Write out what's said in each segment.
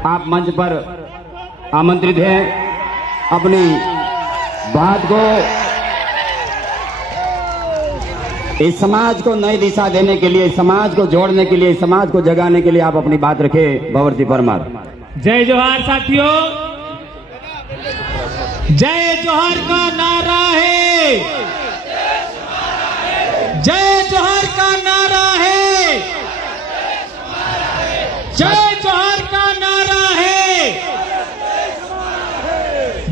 आप मंच पर आमंत्रित हैं अपनी बात को, इस समाज को नई दिशा देने के लिए, समाज को जोड़ने के लिए, समाज को जगाने के लिए आप अपनी बात रखें। भंवर सिंह परमार। जय जोहार साथियों, जय जोहार का नारा है, जय जोहार का नारा है, जय जोहार का नारा है।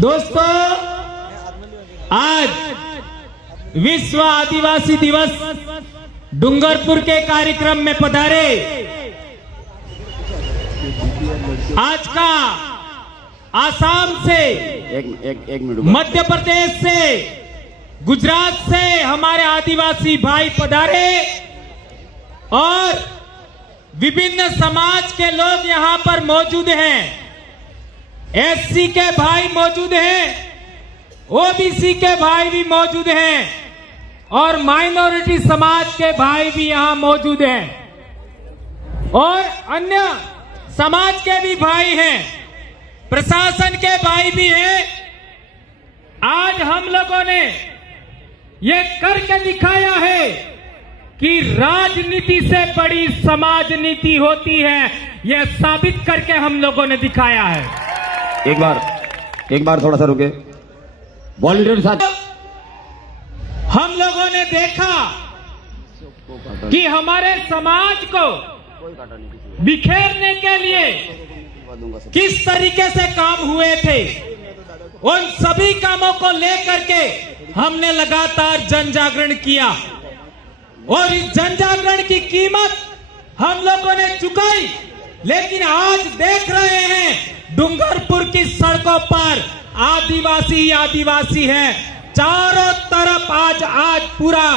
दोस्तों, आज विश्व आदिवासी दिवस डूंगरपुर के कार्यक्रम में पधारे आज का आसाम से, एक मिनट, मध्य प्रदेश से, गुजरात से हमारे आदिवासी भाई पधारे और विभिन्न समाज के लोग यहां पर मौजूद हैं। एससी के भाई मौजूद हैं, ओबीसी के भाई भी मौजूद हैं और माइनॉरिटी समाज के भाई भी यहां मौजूद हैं और अन्य समाज के भी भाई हैं, प्रशासन के भाई भी हैं। आज हम लोगों ने ये करके दिखाया है कि राजनीति से बड़ी समाज नीति होती है, यह साबित करके हम लोगों ने दिखाया है। एक बार थोड़ा सा रुके। वॉलंटियर साथ हम लोगों ने देखा कि हमारे समाज को बिखेरने के लिए किस तरीके से काम हुए थे, उन सभी कामों को लेकर के हमने लगातार जन जागरण किया और इस जन जागरण की कीमत हम लोगों ने चुकाई। लेकिन आज देख रहे हैं डूंगरपुर की सड़कों पर आदिवासी ही आदिवासी है, चारों तरफ आज पूरा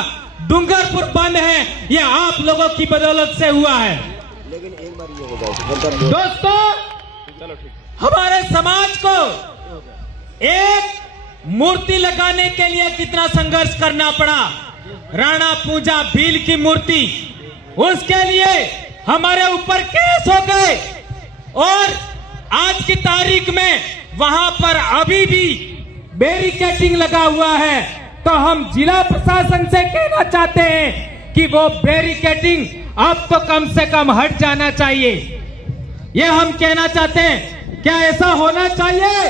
डूंगरपुर बंद है। यह आप लोगों की बदौलत से हुआ है। लेकिन एक बार ये हो जाए दोस्तों, हमारे समाज को एक मूर्ति लगाने के लिए कितना संघर्ष करना पड़ा। राणा पूजा भील की मूर्ति, उसके लिए हमारे ऊपर केस हो गए और आज की तारीख में वहां पर अभी भी बैरिकेडिंग लगा हुआ है। तो हम जिला प्रशासन से कहना चाहते हैं कि वो बैरिकेडिंग अब तो कम से कम हट जाना चाहिए। ये हम कहना चाहते हैं। क्या ऐसा होना चाहिए?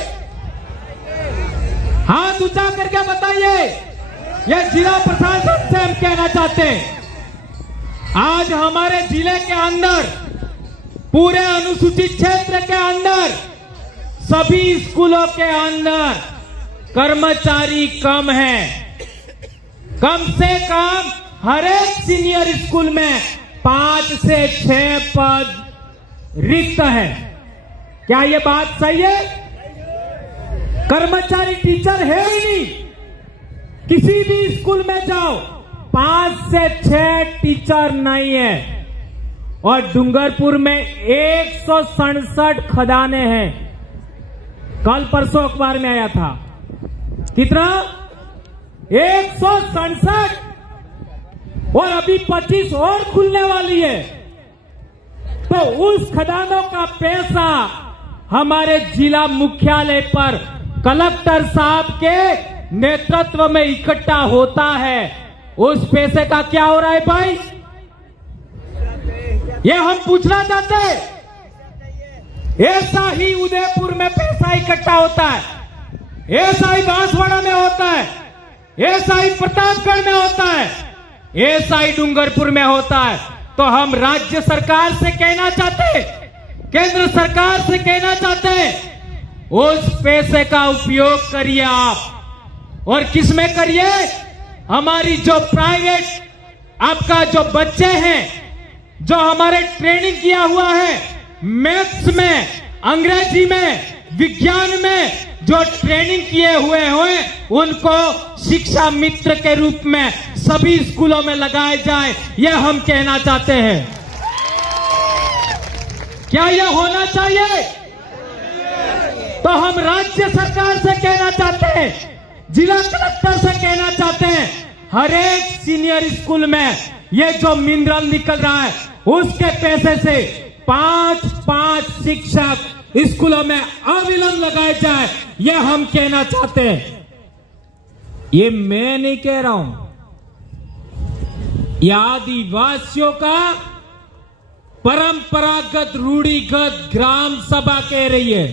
हाथ ऊंचा करके बताइए। ये जिला प्रशासन से हम कहना चाहते हैं। आज हमारे जिले के अंदर, पूरे अनुसूचित क्षेत्र के अंदर, सभी स्कूलों के अंदर कर्मचारी कम है। कम से कम हर एक सीनियर स्कूल में 5 से 6 पद रिक्त है। क्या ये बात सही है? कर्मचारी टीचर है ही नहीं। किसी भी स्कूल में जाओ, 5 से 6 टीचर नहीं है। और डूंगरपुर में 167 खदानें हैं। कल परसों अखबार में आया था। कितना? 167 और अभी 25 और खुलने वाली है। तो उस खदानों का पैसा हमारे जिला मुख्यालय पर कलेक्टर साहब के नेतृत्व में इकट्ठा होता है। उस पैसे का क्या हो रहा है भाई? ये हम पूछना चाहते हैं। ऐसा ही उदयपुर में पैसा इकट्ठा होता है, ऐसा ही बांसवाड़ा में होता है, ऐसा ही प्रतापगढ़ में होता है, ऐसा ही डूंगरपुर में होता है। तो हम राज्य सरकार से कहना चाहते हैं, केंद्र सरकार से कहना चाहते हैं, उस पैसे का उपयोग करिए आप। और किस में करिए? हमारी जो प्राइवेट आपका जो बच्चे हैं, जो हमारे ट्रेनिंग किया हुआ है, मैथ्स में, अंग्रेजी में, विज्ञान में जो ट्रेनिंग किए हुए हैं, उनको शिक्षा मित्र के रूप में सभी स्कूलों में लगाए जाए। यह हम कहना चाहते हैं। क्या यह होना चाहिए? तो हम राज्य सरकार से कहना चाहते हैं, जिला कलेक्टर से कहना चाहते हैं, हर एक सीनियर स्कूल में ये जो मिनरल निकल रहा है, उसके पैसे से 5-5 शिक्षक स्कूलों में अविलंब लगाए जाए, यह हम कहना चाहते हैं। ये मैं नहीं कह रहा हूं, यह आदिवासियों का परंपरागत रूढ़िगत ग्राम सभा कह रही है।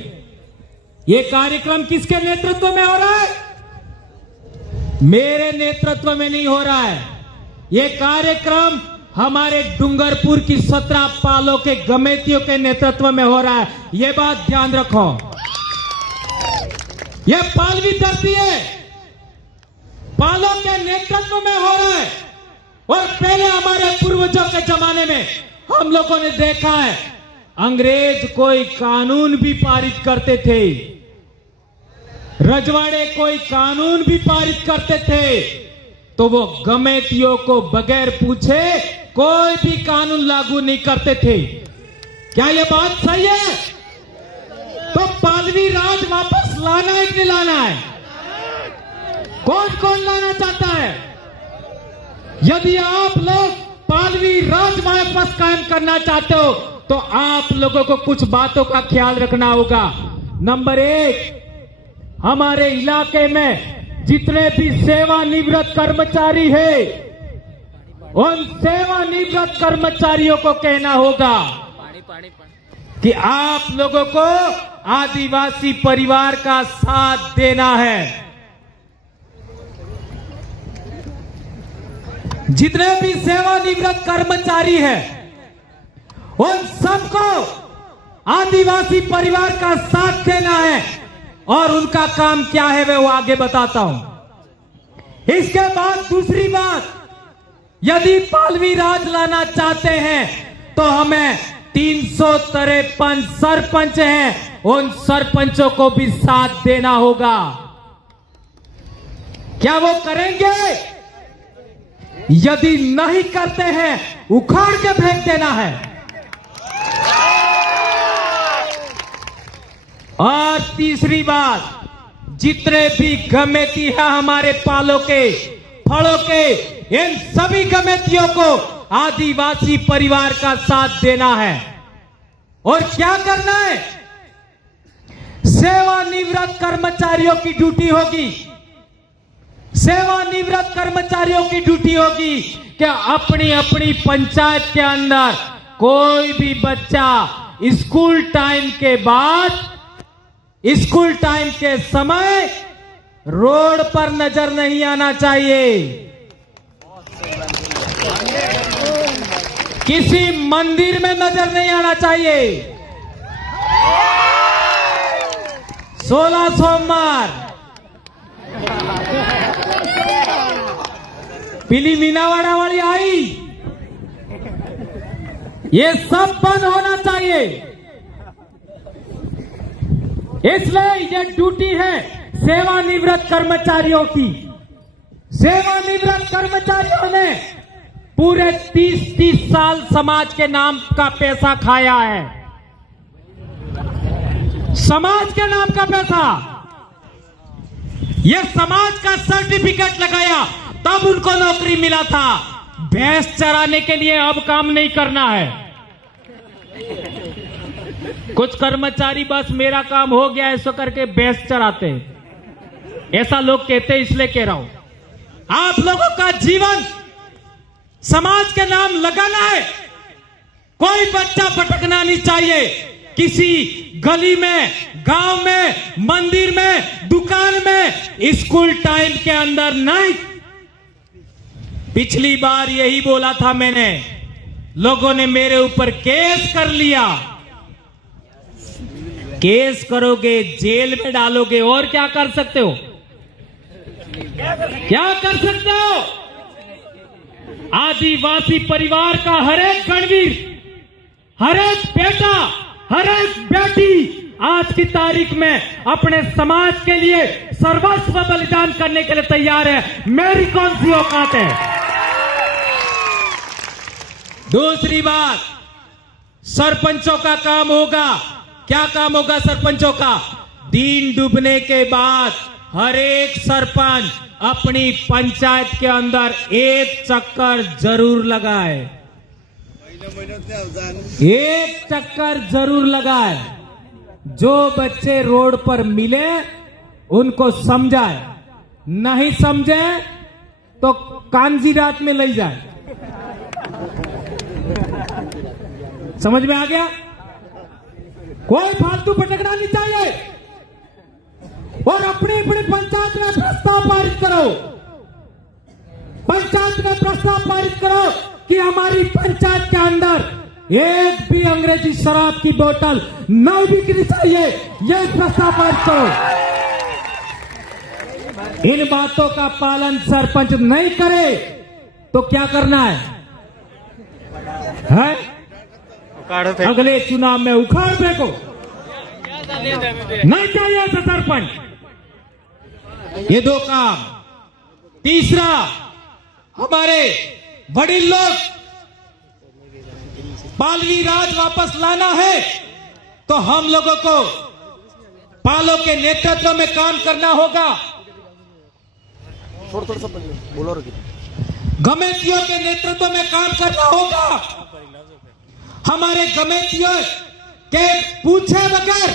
यह कार्यक्रम किसके नेतृत्व में हो रहा है? मेरे नेतृत्व में नहीं हो रहा है। यह कार्यक्रम हमारे डूंगरपुर की 17 पालों के गमेतियों के नेतृत्व में हो रहा है। यह बात ध्यान रखो। यह पालवी धरती है, पालों के नेतृत्व में हो रहा है। और पहले हमारे पूर्वजों के जमाने में हम लोगों ने देखा है, अंग्रेज कोई कानून भी पारित करते थे, रजवाड़े कोई कानून भी पारित करते थे, तो वो गमेतियों को बगैर पूछे कोई भी कानून लागू नहीं करते थे। क्या ये बात सही है? तो पालवी राज वापस लाना है कि नहीं लाना है? कौन कौन लाना चाहता है? यदि आप लोग पालवी राज वापस कायम करना चाहते हो तो आप लोगों को कुछ बातों का ख्याल रखना होगा। नंबर 1, हमारे इलाके में जितने भी सेवानिवृत्त कर्मचारी है, उन सेवानिवृत्त कर्मचारियों को कहना होगा कि आप लोगों को आदिवासी परिवार का साथ देना है। जितने भी सेवानिवृत्त कर्मचारी हैं, उन सबको आदिवासी परिवार का साथ देना है। और उनका काम क्या है मैं वो आगे बताता हूं। इसके बाद दूसरी बात, यदि पालवी राज लाना चाहते हैं तो हमें 353 सरपंच हैं, उन सरपंचों को भी साथ देना होगा। क्या वो करेंगे? यदि नहीं करते हैं, उखाड़ के फेंक देना है। और तीसरी बात, जितने भी गमेती हैं हमारे पालों के, फड़ों के, इन सभी गमेतियों को आदिवासी परिवार का साथ देना है। और क्या करना है? सेवानिवृत्त कर्मचारियों की ड्यूटी होगी, सेवानिवृत्त कर्मचारियों की ड्यूटी होगी कि अपनी अपनी पंचायत के अंदर कोई भी बच्चा स्कूल टाइम के बाद, स्कूल टाइम के समय रोड पर नजर नहीं आना चाहिए। किसी मंदिर में नजर नहीं आना चाहिए। 16 सोमवार पीली मीनावाड़ा वाली आई, ये सब बंद होना चाहिए। इसलिए ये ड्यूटी है सेवानिवृत्त कर्मचारियों की। सेवानिवृत्त कर्मचारियों ने पूरे 30 साल समाज के नाम का पैसा खाया है, समाज के नाम का पैसा। ये समाज का सर्टिफिकेट लगाया तब उनको नौकरी मिला था। भैंस चराने के लिए अब काम नहीं करना है। कुछ कर्मचारी बस मेरा काम हो गया ऐसा करके भैंस चराते हैं, ऐसा लोग कहते हैं, इसलिए कह रहा हूं आप लोगों का जीवन समाज के नाम लगाना है। कोई बच्चा भटकना नहीं चाहिए, किसी गली में, गांव में, मंदिर में, दुकान में, स्कूल टाइम के अंदर नहीं। पिछली बार यही बोला था मैंने, लोगों ने मेरे ऊपर केस कर लिया। केस करोगे, जेल में डालोगे, और क्या कर सकते हो? क्या कर सकते हो? आदिवासी परिवार का हर एक गणवीर, हर एक बेटा, हर एक बेटी आज की तारीख में अपने समाज के लिए सर्वस्व बलिदान करने के लिए तैयार है। मेरी कौन सी औकात है? दूसरी बात, सरपंचों का काम होगा। क्या काम होगा सरपंचों का? दिन डूबने के बाद हर एक सरपंच अपनी पंचायत के अंदर एक चक्कर जरूर लगाए, एक चक्कर जरूर लगाए। जो बच्चे रोड पर मिले उनको समझाए, नहीं समझे तो कांजी रात में ले जाए। समझ में आ गया? कोई फालतू भटकना नहीं चाहिए। और अपनी अपनी पंचायत में प्रस्ताव पारित करो, पंचायत में प्रस्ताव पारित करो कि हमारी पंचायत के अंदर एक भी अंग्रेजी शराब की बोतल नहीं बिकनी चाहिए। यह प्रस्ताव पारित करो। इन बातों का पालन सरपंच नहीं करे तो क्या करना है? अगले चुनाव में उखाड़ फेंको। नहीं चाहिए ऐसा सरपंच। ये दो काम। तीसरा, हमारे वडील लोग पालवी राज वापस लाना है तो हम लोगों को पालों के नेतृत्व में काम करना होगा। गमेतियों के नेतृत्व में काम करना होगा। हमारे गमेतियों के पूछे बगैर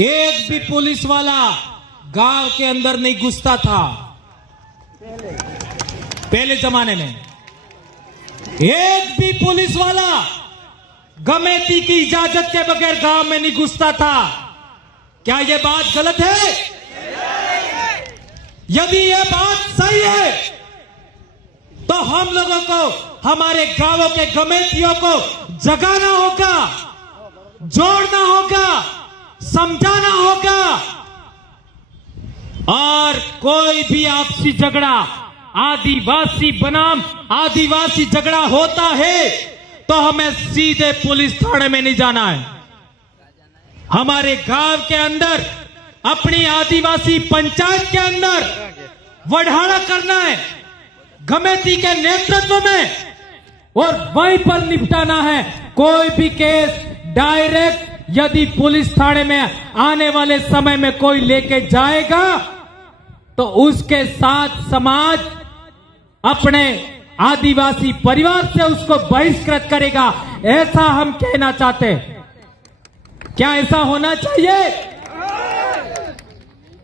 एक भी पुलिस वाला गांव के अंदर नहीं घुसता था। पहले जमाने में एक भी पुलिस वाला गमेती की इजाजत के बगैर गांव में नहीं घुसता था। क्या यह बात गलत है? यदि यह बात सही है तो हम लोगों को हमारे गांवों के गमेतियों को जगाना होगा, जोड़ना होगा, समझाना होगा। और कोई भी आपसी झगड़ा, आदिवासी बनाम आदिवासी झगड़ा होता है तो हमें सीधे पुलिस थाने में नहीं जाना है। हमारे गांव के अंदर, अपनी आदिवासी पंचायत के अंदर वढ़ाना करना है गमेती के नेतृत्व में और वहीं पर निपटाना है। कोई भी केस डायरेक्ट यदि पुलिस थाने में आने वाले समय में कोई लेके जाएगा तो उसके साथ समाज अपने आदिवासी परिवार से उसको बहिष्कृत करेगा। ऐसा हम कहना चाहते हैं। क्या ऐसा होना चाहिए?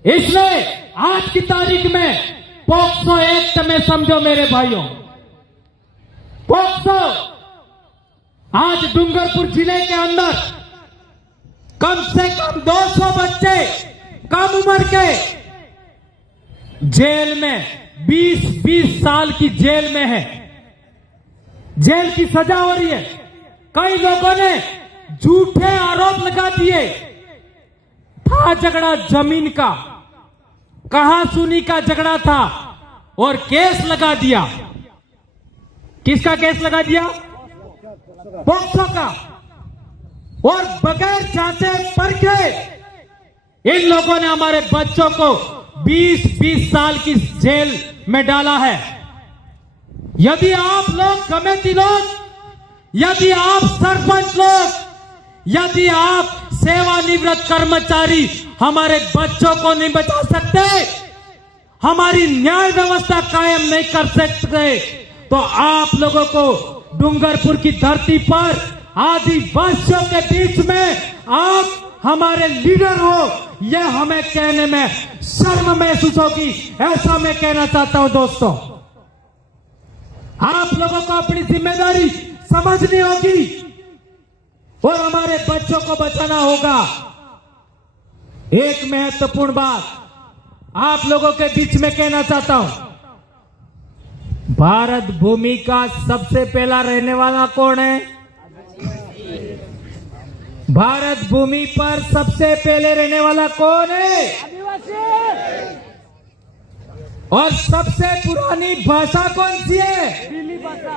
इसलिए आज की तारीख में पॉक्सो एक्ट में समझो मेरे भाइयों, पॉक्सो आज डूंगरपुर जिले के अंदर कम से कम 200 बच्चे कम उम्र के जेल में 20-20 साल की जेल में है। जेल की सजा हो रही है। कई लोगों ने झूठे आरोप लगा दिए। था झगड़ा जमीन का, कहा सुनी का झगड़ा था और केस लगा दिया। किसका केस लगा दिया? पॉक्सो का। और बगैर जांचे परखे इन लोगों ने हमारे बच्चों को 20-20 साल की जेल में डाला है। यदि आप लोग कमेटी लोग, यदि आप सरपंच लोग, यदि आप सेवानिवृत्त कर्मचारी हमारे बच्चों को नहीं बचा सकते, हमारी न्याय व्यवस्था कायम नहीं कर सकते, तो आप लोगों को डूंगरपुर की धरती पर आदिवासियों के बीच में आप हमारे लीडर हो, यह हमें कहने में शर्म महसूस होगी। ऐसा मैं कहना चाहता हूं दोस्तों। आप लोगों को अपनी जिम्मेदारी समझनी होगी और हमारे बच्चों को बचाना होगा। एक महत्वपूर्ण बात आप लोगों के बीच में कहना चाहता हूं। भारत भूमि का सबसे पहला रहने वाला कौन है? भारत भूमि पर सबसे पहले रहने वाला कौन है? आदिवासी। और सबसे पुरानी भाषा कौन सी है? भीली भाषा।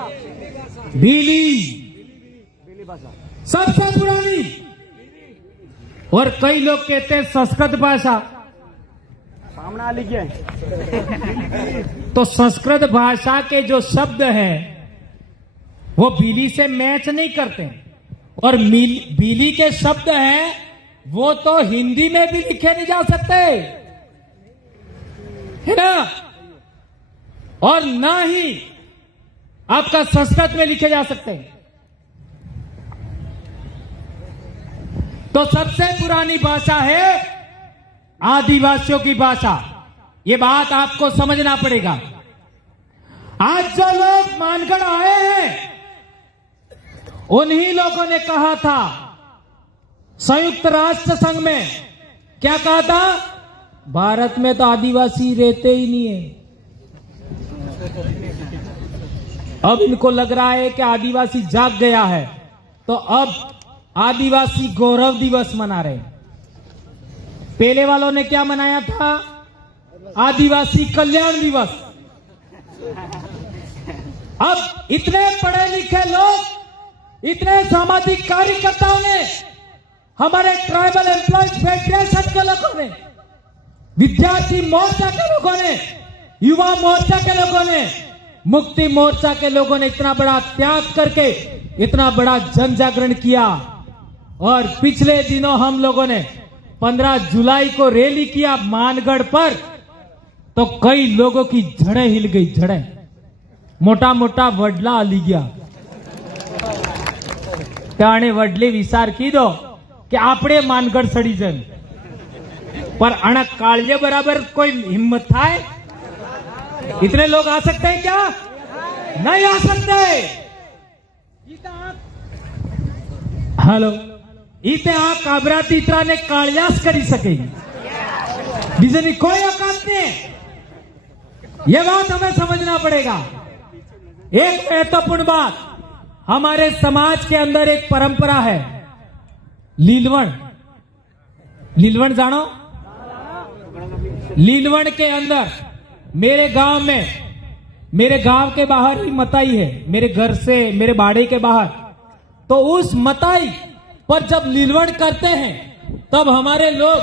भीली भाषा सबसे पुरानी। और कई लोग कहते हैं संस्कृत भाषा। सामने लिखिए। तो संस्कृत भाषा के जो शब्द हैं वो भीली से मैच नहीं करते। और भीली के शब्द हैं वो तो हिंदी में भी लिखे नहीं जा सकते, है ना? और ना ही आपका संस्कृत में लिखे जा सकते हैं। तो सबसे पुरानी भाषा है आदिवासियों की भाषा। ये बात आपको समझना पड़ेगा। आज जो लोग मानगढ़ आए हैं उन्हीं लोगों ने कहा था संयुक्त राष्ट्र संघ में, क्या कहा था? भारत में तो आदिवासी रहते ही नहीं है। अब इनको लग रहा है कि आदिवासी जाग गया है, तो अब आदिवासी गौरव दिवस मना रहे हैं। पहले वालों ने क्या मनाया था? आदिवासी कल्याण दिवस। अब इतने पढ़े लिखे लोग, इतने सामाजिक कार्यकर्ताओं ने, हमारे ट्राइबल एम्प्लॉयज फेडरेशन के लोगों ने, विद्यार्थी मोर्चा के लोगों ने, युवा मोर्चा के लोगों ने, मुक्ति मोर्चा के लोगों ने इतना बड़ा त्याग करके इतना बड़ा जन जागरण किया। और पिछले दिनों हम लोगों ने 15 जुलाई को रैली किया मानगढ़ पर, तो कई लोगों की जड़ें हिल गई। जड़ें मोटा मोटा वडला आली गया। त्याने वडली विचार कीधो कि आपणे मानगढ़ सड़ी जन, पर अणक काळजे बराबर कोई हिम्मत थाय? इतने लोग आ सकते हैं क्या? नहीं आ सकते। हेलो, इते आ काबराती इतरा ने कालियास करी सकेगी, बीजे कोई औकात नहीं। यह बात हमें समझना पड़ेगा। एक महत्वपूर्ण बात, हमारे समाज के अंदर एक परंपरा है लीलवण। लीलवण जानो? लीलवण के अंदर मेरे गांव में, मेरे गांव के बाहर ही मताई है, मेरे घर से, मेरे बाड़े के बाहर। तो उस मताई पर जब लीलवण करते हैं तब हमारे लोग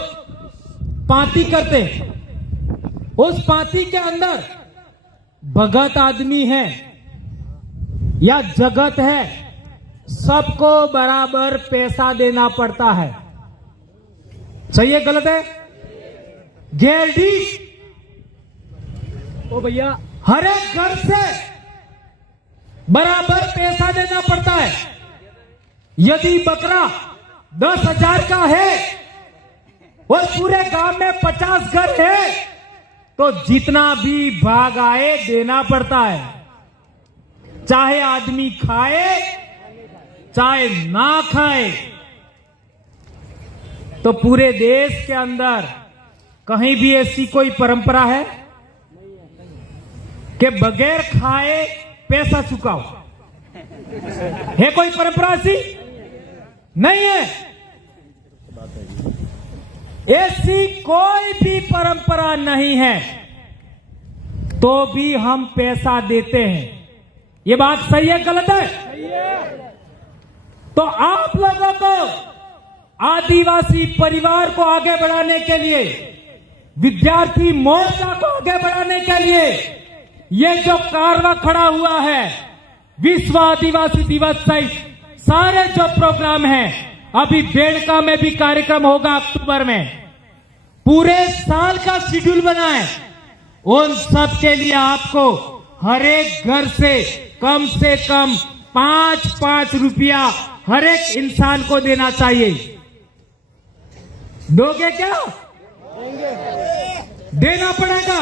पाती करते हैं। उस पाती के अंदर भगत आदमी है या जगत है, सबको बराबर पैसा देना पड़ता है। सही है गलत है? गेरडी ओ भैया, हर एक घर से बराबर पैसा देना पड़ता है। यदि बकरा 10,000 का है और पूरे गांव में 50 घर है, तो जितना भी भाग आए देना पड़ता है। चाहे आदमी खाए चाहे ना खाए। तो पूरे देश के अंदर कहीं भी ऐसी कोई परंपरा है कि बगैर खाए पैसा चुकाओ? है कोई परंपरा ऐसी? नहीं है। ऐसी कोई भी परंपरा नहीं है, तो भी हम पैसा देते हैं। ये बात सही है गलत है? तो आप लोगों को आदिवासी परिवार को आगे बढ़ाने के लिए, विद्यार्थी मोर्चा को आगे बढ़ाने के लिए ये जो कारवा खड़ा हुआ है, विश्व आदिवासी दिवस सहित सारे जो प्रोग्राम हैं, अभी बेड़का में भी कार्यक्रम होगा अक्टूबर में, पूरे साल का शेड्यूल बना है। उन सब के लिए आपको हर एक घर से कम 5-5 रुपया हर एक इंसान को देना चाहिए। दोगे क्या? देना पड़ेगा।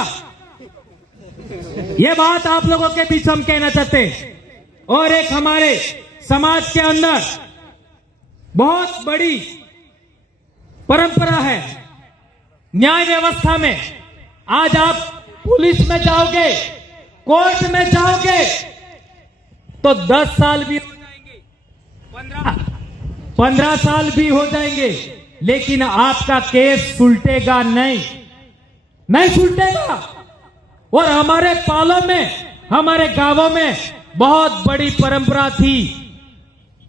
ये बात आप लोगों के बीच हम कहना चाहते हैं। और एक हमारे समाज के अंदर बहुत बड़ी परंपरा है न्याय व्यवस्था में। आज आप पुलिस में जाओगे, कोर्ट में जाओगे तो 10 साल भी हो जाएंगे, 15 साल भी हो जाएंगे, लेकिन आपका केस सुलटेगा नहीं सुलटेगा। और हमारे पालों में, हमारे गांवों में बहुत बड़ी परंपरा थी।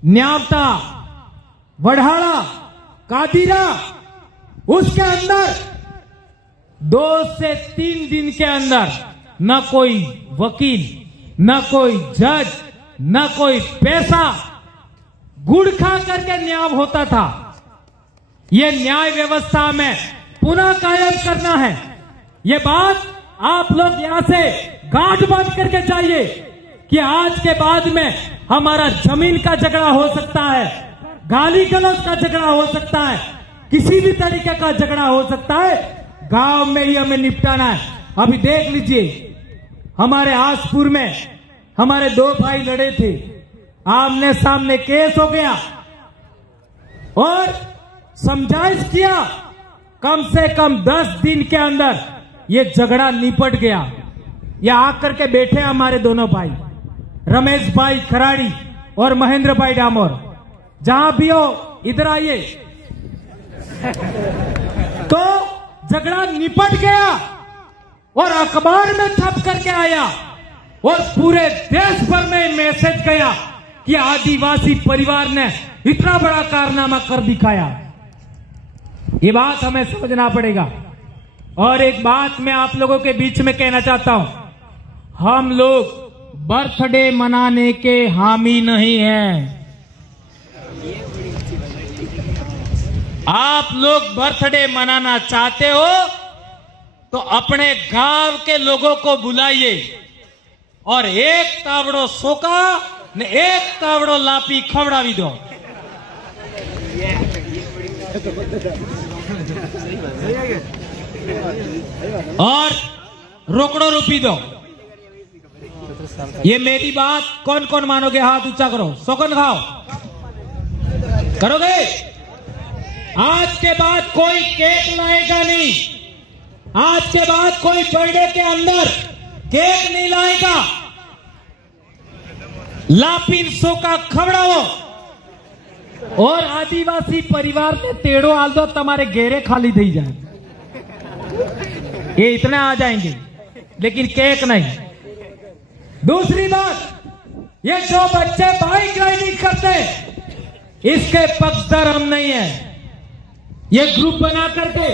न्यावता, वढ़ाड़ा, कादिरा, उसके अंदर 2 से 3 दिन के अंदर न कोई वकील, न कोई जज, न कोई पैसा, गुड़ खा करके न्याय होता था। ये न्याय व्यवस्था में पुनः कायम करना है। ये बात आप लोग यहां से गांठ बांध करके जाइए कि आज के बाद में हमारा जमीन का झगड़ा हो सकता है, गाली गलौज का झगड़ा हो सकता है, किसी भी तरीके का झगड़ा हो सकता है, गांव में ही हमें निपटाना है। अभी देख लीजिए, हमारे आसपुर में हमारे 2 भाई लड़े थे, आमने सामने केस हो गया और समझाइश किया, कम से कम 10 दिन के अंदर ये झगड़ा निपट गया। ये आकर के बैठे हमारे दोनों भाई, रमेश भाई खराड़ी और महेंद्र भाई डामोर। जहां भी हो इधर आइए। तो झगड़ा निपट गया और अखबार में छप करके आया और पूरे देश भर में मैसेज गया कि आदिवासी परिवार ने इतना बड़ा कारनामा कर दिखाया। ये बात हमें समझना पड़ेगा। और एक बात मैं आप लोगों के बीच में कहना चाहता हूं, हम लोग बर्थडे मनाने के हामी नहीं हैं। आप लोग बर्थडे मनाना चाहते हो तो अपने गांव के लोगों को बुलाइए और एक तावड़ो सोका ने एक तावड़ो लापी खवड़ावी दो। और रोकड़ो रूपी दो। ये मेरी बात कौन कौन मानोगे? हाथ ऊंचा करो। सौगन खाओ, करोगे? आज के बाद कोई केक लाएगा नहीं, आज के बाद कोई बर्थडे के अंदर केक नहीं लाएगा। लापिन सोका खवड़ाओ और आदिवासी परिवार ने तेड़ो आल दो, तुम्हारे घेरे खाली थी जाए। ये इतने आ जाएंगे, लेकिन केक नहीं। दूसरी बात, ये जो बच्चे बाइक राइडिंग करते, इसके पक्षधर हम नहीं है। ये ग्रुप बना करके